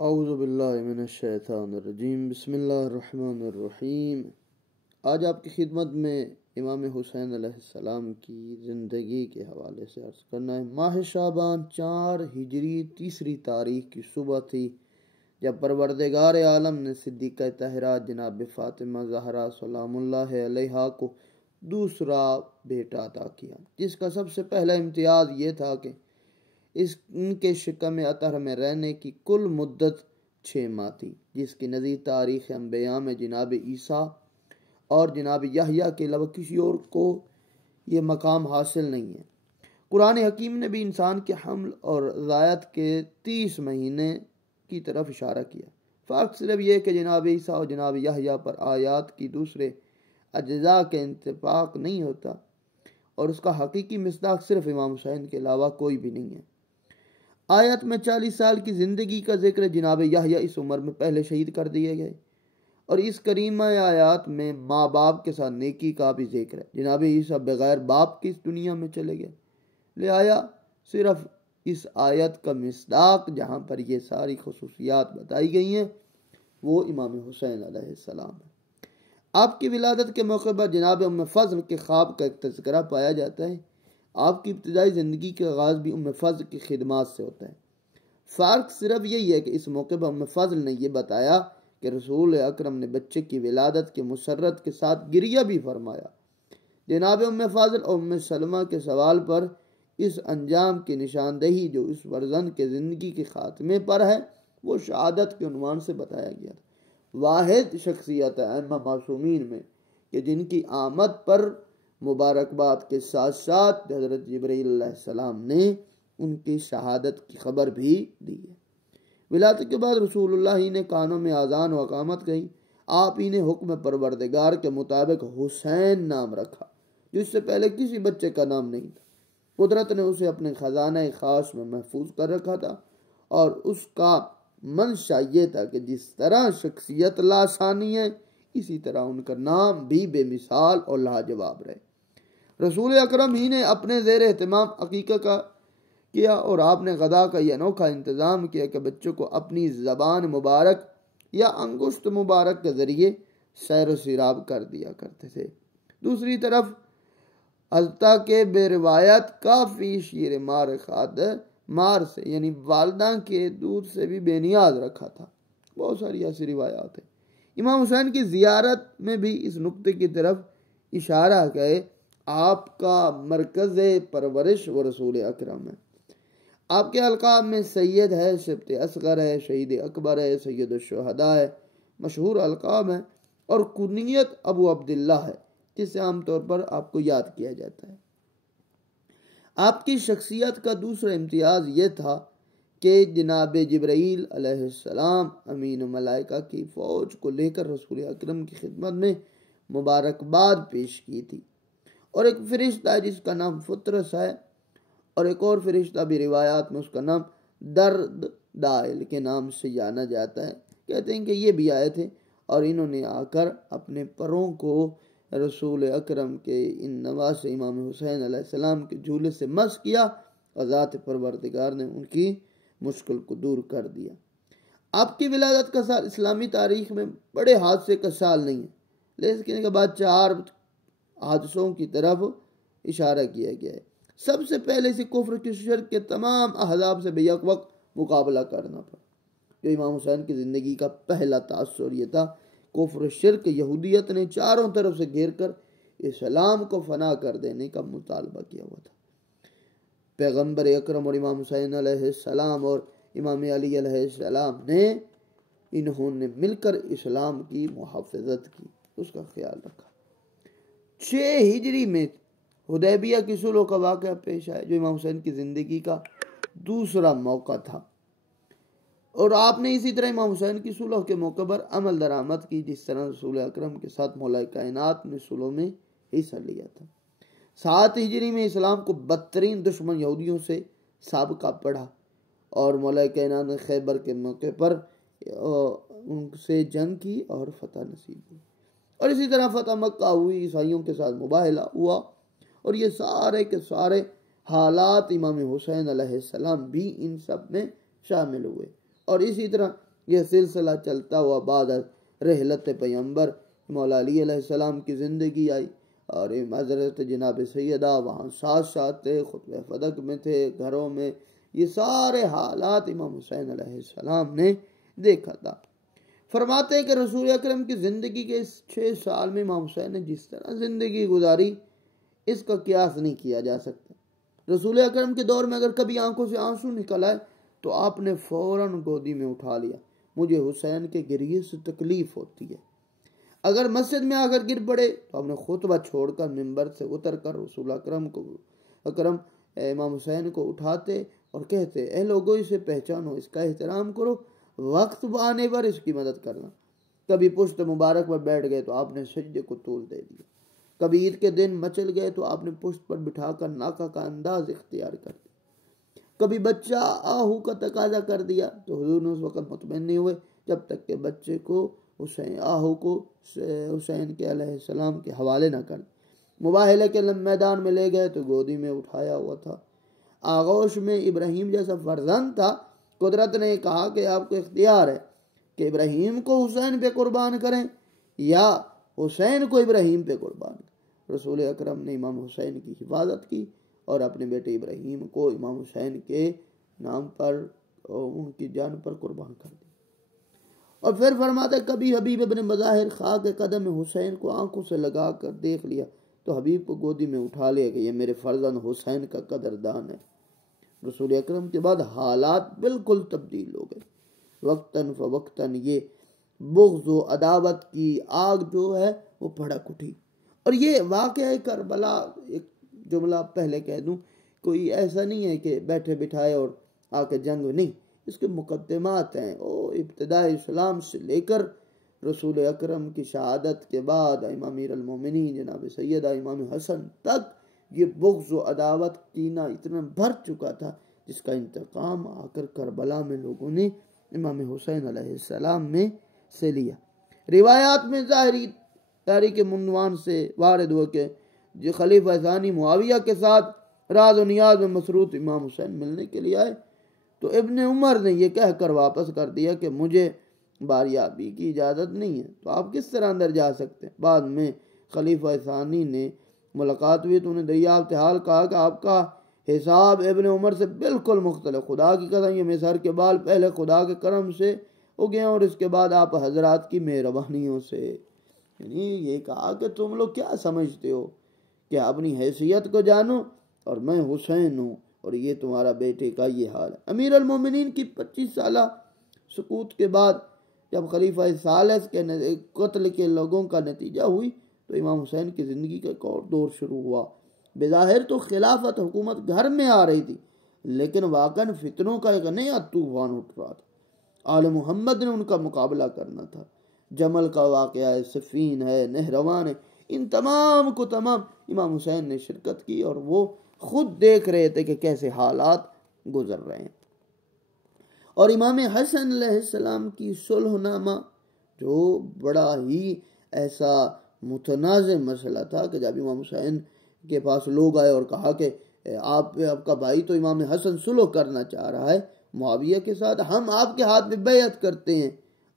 اعوذ باللہ من الشیطان الرجیم، بسم اللہ الرحمن الرحیم۔ آج آپ کی خدمت میں امام حسین علیہ السلام کی زندگی کے حوالے سے عرض کرنا ہے۔ ماہ شعبان 4 ہجری 3 تاریخ کی صبح تھی جب پروردگار عالم نے صدیقہ طاہرہ جناب فاطمہ زہرا سلام اللہ علیہا کو دوسرا بیٹا عطا کیا، جس کا سب سے پہلا امتیاز یہ تھا کہ ان کے شکم اطہر میں رہنے کی کل مدت 6 ماہ تھی، جس کی نظیر تاریخ انبیاء میں جناب عیسیٰ اور جناب یحییٰ کے علاوہ کسی اور کو یہ مقام حاصل نہیں ہے۔ قرآن حکیم نے بھی انسان کے حمل اور ولادت کے 30 مہینے کی طرف اشارہ کیا۔ فرق صرف یہ کہ جناب عیسیٰ اور جناب یحییٰ پر آیات کی دوسرے اجزاء کے انطباق نہیں ہوتا، اور اس کا حقیقی مصداق صرف امام حسین کے علاوہ کوئی بھی نہیں ہے۔ آیت میں 40 سال کی زندگی کا ذکر ہے۔ جناب یحییٰ اس عمر میں پہلے شہید کر دیے گئے، اور اس کریمہ آیات میں ماں باپ کے ساتھ نیکی کا بھی ذکر ہے۔ جناب عیسیٰ بغیر باپ کی اس دنیا میں چلے گئے، لہذا صرف اس آیت کا مصداق جہاں پر یہ ساری خصوصیات بتائی گئی ہیں وہ امام حسین علیہ السلام ہے۔ آپ کی ولادت کے موقع پر جناب ام فضل کے خواب کا ایک تذکرہ پایا جاتا ہے۔ آپ کی ابتدائی زندگی کا آغاز بھی ام فضل کی خدمات سے ہوتا ہے۔ فرق صرف یہی ہے کہ اس موقع پر ام فضل نے یہ بتایا کہ رسول اکرم نے بچے کی ولادت کے مسرت کے ساتھ گریہ بھی فرمایا۔ جناب ام فضل اور ام سلمہ کے سوال پر اس انجام کی نشاندہی جو اس فرزند کے زندگی کے خاتمے پر ہے وہ شہادت کے عنوان سے بتایا گیا تھا۔ واحد شخصیت ائمہ معصومین میں کہ جن کی آمد پر مبارکباد کے ساتھ ساتھ حضرت جبرائیل علیہ السلام نے ان کی شہادت کی خبر بھی دی ہے۔ ولادت کے بعد رسول اللہ ہی نے کانوں میں اذان و اقامت کہی۔ آپ ہی نے حکم پروردگار کے مطابق حسین نام رکھا، جس سے پہلے کسی بچے کا نام نہیں تھا۔ قدرت نے اسے اپنے خزانہ خاص میں محفوظ کر رکھا تھا، اور اس کا منشا یہ تھا کہ جس طرح شخصیت لاسانی ہے اسی طرح ان کا نام بھی بے مثال اور لاجواب رہے۔ رسول اکرم ہی نے اپنے زیر اہتمام عقیقہ کا کیا، اور آپ نے غذا کا یہ انوکھا انتظام کیا کہ بچوں کو اپنی زبان مبارک یا انگشت مبارک کے ذریعے سیر و سیراب کر دیا کرتے تھے۔ دوسری طرف حضرتہ کے بے روایت کافی شیر مار سے یعنی والدہ کے دودھ سے بھی بے نیاز رکھا تھا۔ بہت ساری ایسی روایات ہیں۔ امام حسین کی زیارت میں بھی اس نقطے کی طرف اشارہ ہے۔ آپ کا مرکز پرورش و رسول اکرم ہے۔ آپ کے القاب میں سید ہے، سبط اصغر ہے، شہید اکبر ہے، سید الشہداء ہے، مشہور القاب ہیں، اور کنیت ابو عبداللہ ہے، جس سے عام طور پر آپ کو یاد کیا جاتا ہے۔ آپ کی شخصیت کا دوسرا امتیاز یہ تھا کہ جناب جبرائیل علیہ السلام امین ملائکہ کی فوج کو لے کر رسول اکرم کی خدمت میں مبارکباد پیش کی تھی، اور ایک فرشتہ ہے جس کا نام فطرس ہے، اور ایک اور فرشتہ بھی روایات میں اس کا نام درد دائل کے نام سے جانا جاتا ہے۔ کہتے ہیں کہ یہ بھی آئے تھے، اور انہوں نے آ کر اپنے پروں کو رسول اکرم کے ان نواز امام حسین علیہ السلام کے جھولے سے مس کیا، اور ذات پروردگار نے ان کی مشکل کو دور کر دیا۔ آپ کی ولادت کا سال اسلامی تاریخ میں بڑے حادثے کا سال نہیں ہے، لیکن کے بعد 4 حادثوں کی طرف اشارہ کیا گیا ہے۔ سب سے پہلے اسی کفر کی شرک کے تمام احزاب سے بیک وقت مقابلہ کرنا پڑا۔ جو امام حسین کی زندگی کا پہلا تاثر یہ تھا، کفر شرک یہودیت نے چاروں طرف سے گھیر کر اسلام کو فنا کر دینے کا مطالبہ کیا ہوا تھا۔ پیغمبر اکرم اور امام حسین علیہ السلام اور امام علی علیہ السلام انہوں نے مل کر اسلام کی محافظت کی، اس کا خیال رکھا۔ 6 ہجری میں حدیبیہ کی صلح کا واقعہ پیش آیا، جو امام حسین کی زندگی کا دوسرا موقع تھا، اور آپ نے اسی طرح امام حسین کی صلح کے موقع پر عمل درآمد کی، جس طرح رسول اکرم کے ساتھ مولا کائنات نے صلح میں حصہ لیا تھا۔ 7 ہجری میں اسلام کو بدترین دشمن یہودیوں سے سابقہ پڑا، اور مولا کائنات نے خیبر کے موقع پر ان سے جنگ کی اور فتح نصیب ہوئی، اور اسی طرح فتح مکہ ہوئی، عیسائیوں کے ساتھ مباہلہ ہوا، اور یہ سارے کے سارے حالات امام حسین علیہ السلام بھی ان سب میں شامل ہوئے۔ اور اسی طرح یہ سلسلہ چلتا ہوا بعد رحلت پیغمبر مولا علی علیہ السلام کی زندگی آئی، اور حضرت جناب سیدہ وہاں ساتھ ساتھ تھے، خطبہ فدق میں تھے، گھروں میں، یہ سارے حالات امام حسین علیہ السلام نے دیکھا تھا۔ فرماتے ہیں کہ رسول اکرم کی زندگی کے اس 6 سال میں امام حسین نے جس طرح زندگی گزاری اس کا قیاس نہیں کیا جا سکتا۔ رسول اکرم کے دور میں اگر کبھی آنکھوں سے آنسو نکل آئے تو آپ نے فوراً گودی میں اٹھا لیا۔ مجھے حسین کے گریے سے تکلیف ہوتی ہے۔ اگر مسجد میں آ کر گر پڑے تو آپ نے خطبہ چھوڑ کر ممبر سے اتر کر رسول اکرم امام حسین کو اٹھاتے اور کہتے، اے لوگوں اسے پہچانو، اس کا احترام کرو، وقت آنے پر اس کی مدد کرنا۔ کبھی پشت مبارک پر بیٹھ گئے تو آپ نے سجدے کو طول دے دیا۔ کبھی عید کے دن مچل گئے تو آپ نے پشت پر بٹھا کر ناکا کا انداز اختیار کر دیا۔ کبھی بچہ آہو کا تقاضا کر دیا تو حضور نے اس وقت مطمئن نہیں ہوئے جب تک کہ بچے کو آہو کو حسین کے علیہ السلام کے حوالے نہ کر۔ مباہلے کے میدان میں لے گئے تو گودی میں اٹھایا ہوا تھا۔ آغوش میں ابراہیم جیسا فرزند تھا، قدرت نے کہا کہ آپ کو اختیار ہے کہ ابراہیم کو حسین پہ قربان کریں یا حسین کو ابراہیم پہ قربان کریں۔ رسول اکرم نے امام حسین کی حفاظت کی اور اپنے بیٹے ابراہیم کو امام حسین کے نام پر ان کی جان پر قربان کر دیا۔ اور پھر فرماتا ہے کبھی حبیب ابن مظاہر خاک قدم حسین کو آنکھوں سے لگا کر دیکھ لیا تو حبیب کو گودی میں اٹھا لیا کہ یہ میرے فرزند حسین کا قدردان ہے۔ رسول اکرم کے بعد حالات بالکل تبدیل ہو گئے۔ وقتاً فوقتاً یہ بغض و عداوت کی آگ جو ہے وہ بھڑک اٹھی۔ اور یہ واقعہ کربلا، ایک جملہ پہلے کہہ دوں، کوئی ایسا نہیں ہے کہ بیٹھے بٹھائے اور آ کے جنگ نہیں، اس کے مقدمات ہیں۔ ابتدائی اسلام سے لے کر رسول اکرم کی شہادت کے بعد امام امیر المومنین جناب سیدہ امام حسن تک یہ بغض و عداوت کینہ اتنا بھر چکا تھا جس کا انتقام آ کر کربلا میں لوگوں نے امام حسین علیہ السلام میں سے لیا۔ روایات میں ظاہری تاریخ عنوان سے وارد ہو کہ جو خلیفہ ثانی معاویہ کے ساتھ راز و نیاز میں مسرور امام حسین ملنے کے لیے آئے تو ابن عمر نے یہ کہہ کر واپس کر دیا کہ مجھے باریابی کی اجازت نہیں ہے، تو آپ کس طرح اندر جا سکتے ہیں۔ بعد میں خلیفہ ثانی نے ملاقات ہوئی تو انہیں دریافت حال کہا کہ آپ کا حساب ابن عمر سے بالکل مختلف، خدا کی قسم یہ میرے سر کے بال پہلے خدا کے کرم سے اگے اور اس کے بعد آپ حضرات کی مہربانیوں سے۔ یعنی یہ کہا کہ تم لوگ کیا سمجھتے ہو کہ اپنی حیثیت کو جانو، اور میں حسین ہوں اور یہ تمہارا بیٹے کا یہ حال ہے۔ امیر المومنین کی 25 سالہ سقوط کے بعد جب خلیفہ ثالث کے قتل کے لوگوں کا نتیجہ ہوئی تو امام حسین کی زندگی کا ایک اور دور شروع ہوا۔ بظاہر تو خلافت حکومت گھر میں آ رہی تھی، لیکن واقعاً فتنوں کا ایک نیا طوفان اٹھ رہا تھا۔ آل محمد نے ان کا مقابلہ کرنا تھا۔ جمل کا واقعہ ہے، صفین ہے، نہروان ہے، ان تمام کو تمام امام حسین نے شرکت کی اور وہ خود دیکھ رہے تھے کہ کیسے حالات گزر رہے ہیں۔ اور امام حسن علیہ السلام کی صلح نامہ جو بڑا ہی ایسا متنازع مسئلہ تھا کہ جب امام حسین کے پاس لوگ آئے اور کہا کہ آپ کا بھائی تو امام حسن صلح کرنا چاہ رہا ہے معاویہ کے ساتھ، ہم آپ کے ہاتھ میں بیعت کرتے ہیں،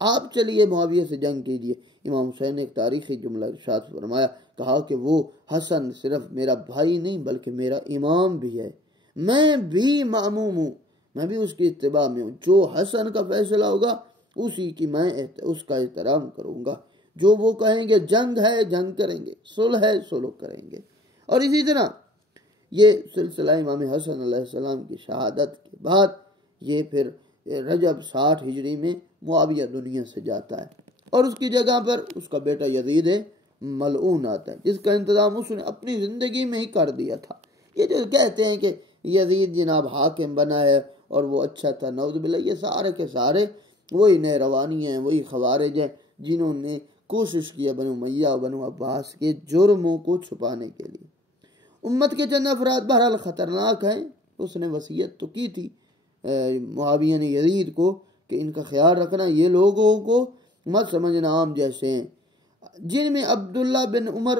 آپ چلیے معاویہ سے جنگ کیجیے۔ امام حسین نے ایک تاریخی جملہ ارشاد فرمایا، کہا کہ وہ حسن صرف میرا بھائی نہیں بلکہ میرا امام بھی ہے، میں بھی مأموم ہوں، میں بھی اس کی اتباع میں ہوں، جو حسن کا فیصلہ ہوگا اسی کی میں اس کا احترام کروں گا، جو وہ کہیں گے جنگ ہے جنگ کریں گے، صلح ہے صلح کریں گے۔ اور اسی طرح یہ سلسلہ امام حسن علیہ السلام کی شہادت کے بعد یہ پھر رجب 60 ہجری میں معاویہ دنیا سے جاتا ہے اور اس کی جگہ پر اس کا بیٹا یزید ملعون آتا ہے، جس کا انتظام اس نے اپنی زندگی میں ہی کر دیا تھا۔ یہ جو کہتے ہیں کہ یزید جناب حاکم بنا ہے اور وہ اچھا تھا، نعوذ باللہ، یہ سارے کے سارے وہی نہروانی ہیں، وہی خوارج ہیں جنہوں نے کوشش کیا بنو امیہ و بنو عباس کے جرموں کو چھپانے کے لیے۔ امت کے چند افراد بہرحال خطرناک ہیں، اس نے وصیت تو کی تھی معاویہ نے یزید کو کہ ان کا خیال رکھنا، یہ لوگوں کو مت سمجھنا عام جیسے ہیں، جن میں عبداللہ بن عمر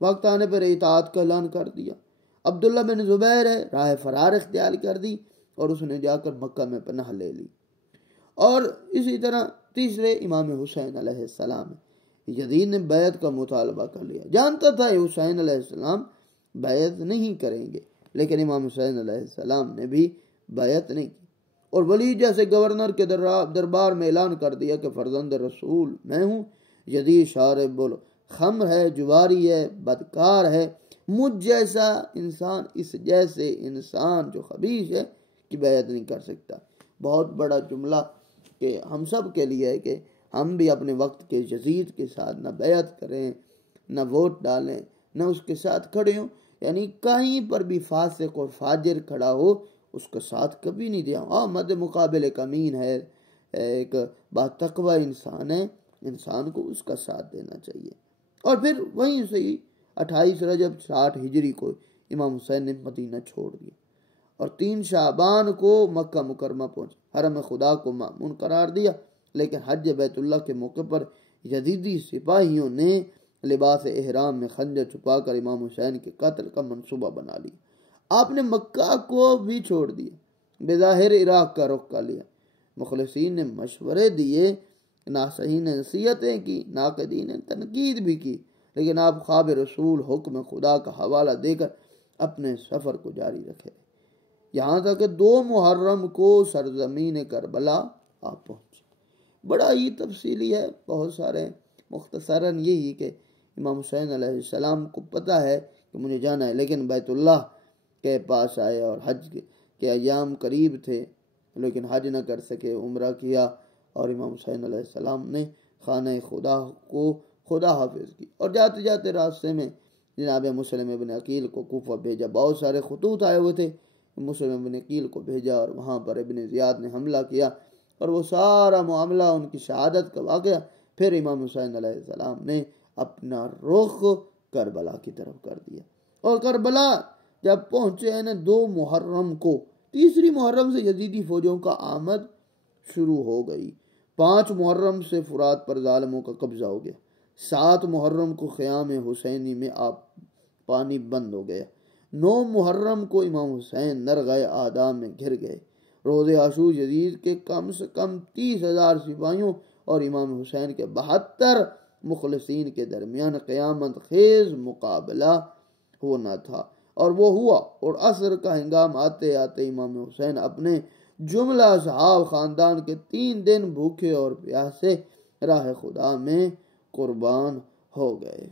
وقت آنے پر اطاعت کا اعلان کر دیا۔ عبداللہ بن زبیر ہے، راہ فرار اختیار کر دی اور اس نے جا کر مکہ میں پناہ لے لی۔ اور اسی طرح تیسرے امام حسین علیہ السلام ہے۔ یزید نے بیعت کا مطالبہ کر لیا، جانتا تھا حسین علیہ السلام بیعت نہیں کریں گے، لیکن امام حسین علیہ السلام نے بھی بیعت نہیں کی، اور ولید جیسے گورنر کے دربار میں اعلان کر دیا کہ فرزند رسول میں ہوں۔ یزید شارب خمر ہے، جواری ہے، بدکار ہے، مجھ جیسا انسان، اس جیسے انسان جو خبیث ہے کی بیعت نہیں کر سکتا۔ بہت بڑا جملہ کہ ہم سب کے لیے ہے کہ ہم بھی اپنے وقت کے یزید کے ساتھ نہ بیعت کریں، نہ ووٹ ڈالیں، نہ اس کے ساتھ کھڑے ہوں، یعنی کہیں پر بھی فاسق اور فاجر کھڑا ہو اس کا ساتھ کبھی نہیں دیا۔ مد مقابل ایک امین ہے، ایک باتقوی انسان ہے، انسان کو اس کا ساتھ دینا چاہیے۔ اور پھر وہیں سے ہی 28 رجب 60 ہجری کو امام حسین نے مدینہ چھوڑ دیا اور 3 شعبان کو مکہ مکرمہ پہنچے، حرم خدا کو مامون قرار دیا، لیکن حج بیت اللہ کے موقع پر یزیدی سپاہیوں نے لباس احرام میں خنجر چھپا کر امام حسین کے قتل کا منصوبہ بنا لیا۔ آپ نے مکہ کو بھی چھوڑ دیا، بظاہر عراق کا رخ کر لیا۔ مخلصین نے مشورے دیے، ناصحین نے نصیحتیں کی، ناقدین نے تنقید بھی کی، لیکن آپ خواب رسول حکم خدا کا حوالہ دے کر اپنے سفر کو جاری رکھے، یہاں تک کہ 2 محرم کو سرزمین کربلا آپ پہنچے۔ بڑا ہی تفصیلی ہے، بہت سارے مختصراً یہی کہ امام حسین علیہ السلام کو پتہ ہے کہ مجھے جانا ہے، لیکن بیت اللہ کے پاس آئے اور حج کے ایام قریب تھے لیکن حج نہ کر سکے، عمرہ کیا، اور امام حسین علیہ السلام نے خانہ خدا کو خدا حافظ کی، اور جاتے جاتے راستے میں جناب مسلم ابن عقیل کو کوفہ بھیجا۔ بہت سارے خطوط آئے ہوئے تھے، مسلم ابن عقیل کو بھیجا اور وہاں پر ابن زیاد نے حملہ کیا، اور وہ سارا معاملہ ان کی شہادت کا واقعہ۔ پھر امام حسین علیہ السلام نے اپنا رخ کربلا کی طرف کر دیا، اور کربلا جب پہنچے ہیں 2 محرم کو، 3 محرم سے یزیدی فوجوں کا آمد شروع ہو گئی، 5 محرم سے فرات پر ظالموں کا قبضہ ہو گیا، 7 محرم کو خیام حسینی میں پانی بند ہو گیا، 9 محرم کو امام حسین نرغہ آدام میں گھر گئے۔ روز عاشور یزید کے کم سے کم 30,000 سپاہیوں اور امام حسین کے 72 مخلصین کے درمیان قیامت خیز مقابلہ ہونا تھا، اور وہ ہوا، اور عصر کا ہنگام آتے آتے امام حسین اپنے جملہ اصحاب خاندان کے 3 دن بھوکے اور پیاسے راہ خدا میں قربان ہو گئے۔